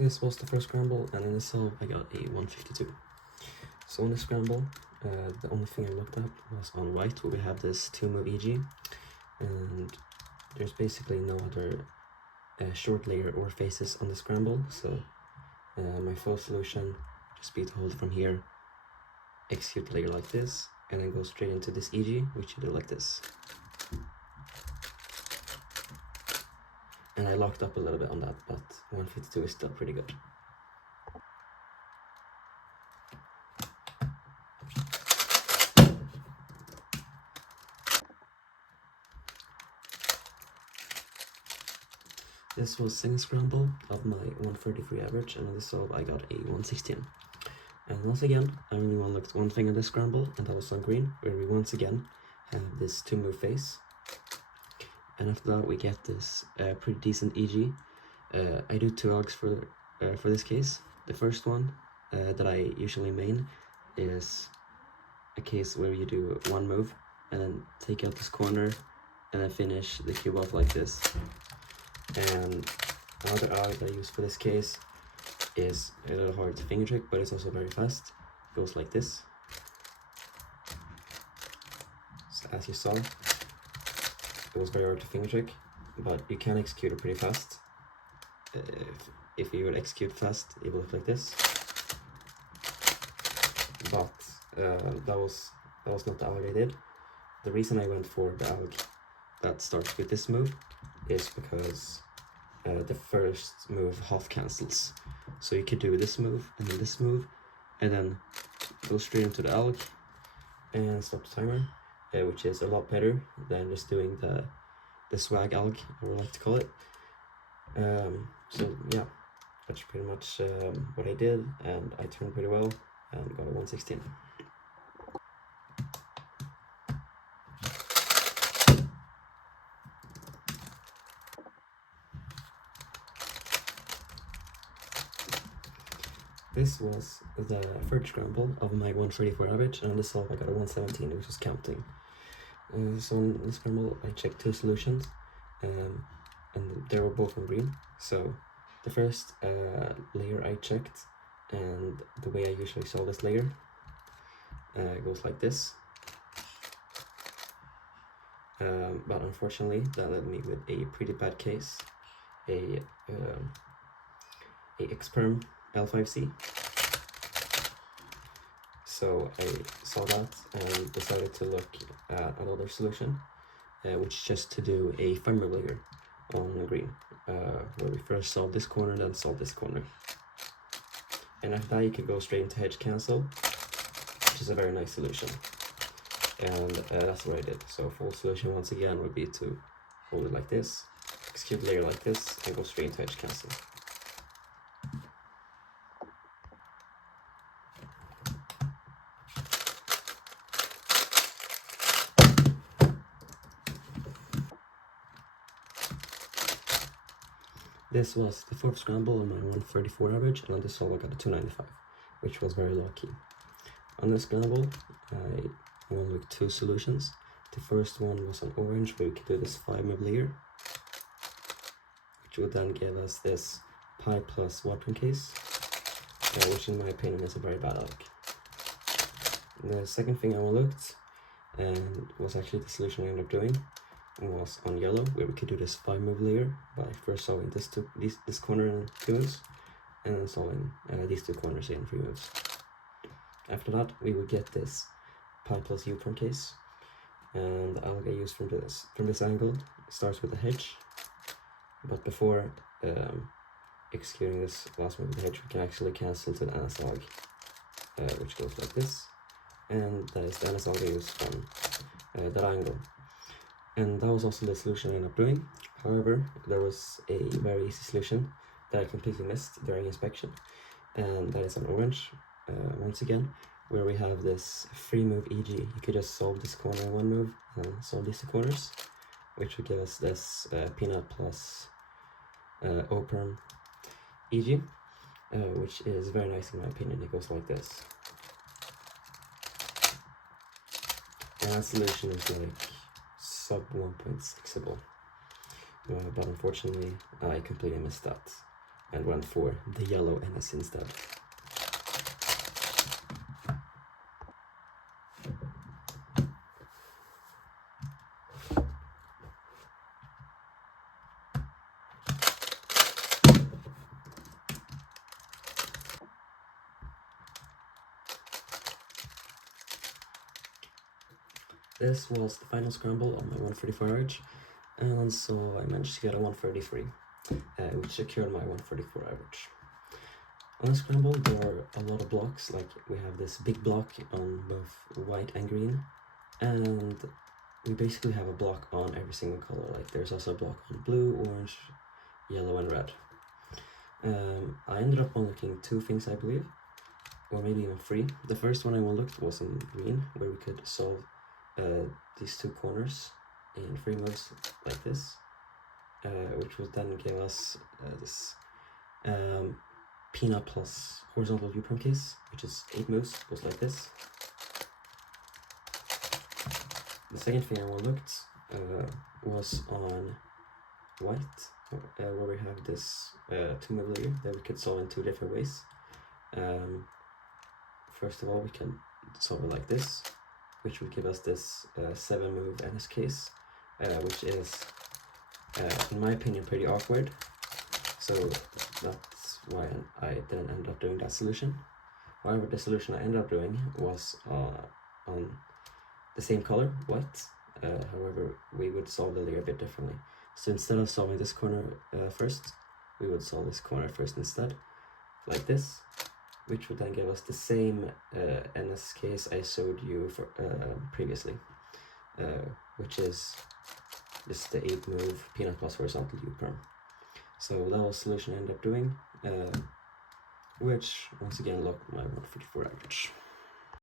This was the first scramble, and in the solve I got a 152. So on the scramble, the only thing I looked up was on right, where we have this 2-move EG, and there's basically no other short layer or faces on the scramble, so my full solution just be to hold from here, execute the layer like this, and then go straight into this EG, which you do like this. And I locked up a little bit on that, but 152 is still pretty good. This was second scramble of my 133 average, and on this solve I got a 116. And once again, I only unlocked one thing on this scramble, and that was on green, where we once again have this 2-move face. And after that we get this pretty decent EG. I do 2 algs for this case. The first one that I usually main is a case where you do 1 move and then take out this corner and then finish the cube off like this. And another alg that I use for this case is a little hard to finger trick, but it's also very fast. It goes like this. So as you saw, it was very hard to finger trick, but you can execute it pretty fast. If you would execute fast, it will look like this. But that was not the alg I did. The reason I went for the alg that starts with this move is because the first move half cancels. So you could do this move and then this move, and then go straight into the alg and stop the timer. Which is a lot better than just doing the swag alg, I would like to call it. So yeah, that's pretty much what I did, and I turned pretty well and got a 116. This was the third scramble of my 134 average, and on this solve I got a 117, which was counting. So on this scramble I checked 2 solutions, and they were both on green. So the first layer I checked, and the way I usually solve this layer goes like this. But unfortunately that led me with a pretty bad case, a experm L5C. So I saw that and decided to look at another solution, which is just to do a 5-move layer on green, where we first solve this corner, then solve this corner. And after that you can go straight into hedge cancel, which is a very nice solution. And that's what I did. So full solution once again would be to hold it like this, execute layer like this, and go straight into hedge cancel. This was the 4th scramble on my 134 average, and on this solve I got a 295, which was very lucky. On this scramble, I won with 2 solutions. The first one was on orange, where we could do this 5-move layer, which would then give us this pi plus watering case, which in my opinion is a very bad alg. The second thing I overlooked, and was actually the solution I ended up doing, was on yellow, where we could do this 5-move layer by first solving this corner in 2 moves, and then solving these 2 corners in 3 moves. After that we would get this pi plus U-turn case, and the alg I use from this angle starts with a hedge, but before executing this last move with the hedge we can actually cancel to the NS alg, which goes like this, and that is the NS alg I use from that angle. And that was also the solution I ended up doing. However, there was a very easy solution that I completely missed during inspection, and that is on orange, once again, where we have this 3-move EG. You could just solve this corner in 1 move and solve these 2 corners, which would give us this peanut plus O-perm EG, which is very nice in my opinion. It goes like this. And that solution is like sub 1.6able, but unfortunately I completely missed that. and went for the yellow NS instead. This was the final scramble on my 144 average, and so I managed to get a 133, which secured my 144 average. On the scramble there are a lot of blocks, like we have this big block on both white and green, and we basically have a block on every single color, like there's also a block on blue, orange, yellow and red. I ended up unlocking 2 things, I believe, or maybe even 3. The first one I unlocked was in green, where we could solve these 2 corners in 3 moves like this, which would then give us this peanut plus horizontal U-perm case, which is 8 moves, goes like this. The second thing I unlocked was on white, where we have this 2-move layer that we could solve in 2 different ways. First of all, we can solve it like this, which would give us this 7-move NS case, which is, in my opinion, pretty awkward. So that's why I didn't end up doing that solution. However, the solution I ended up doing was on the same color, white. However, we would solve the layer a bit differently. So instead of solving this corner first, we would solve this corner first instead, like this, which would then give us the same NS case I showed you for previously, which is just the 8-move peanut plus horizontal U-perm. So that was the solution I ended up doing, which once again locked my 154 average.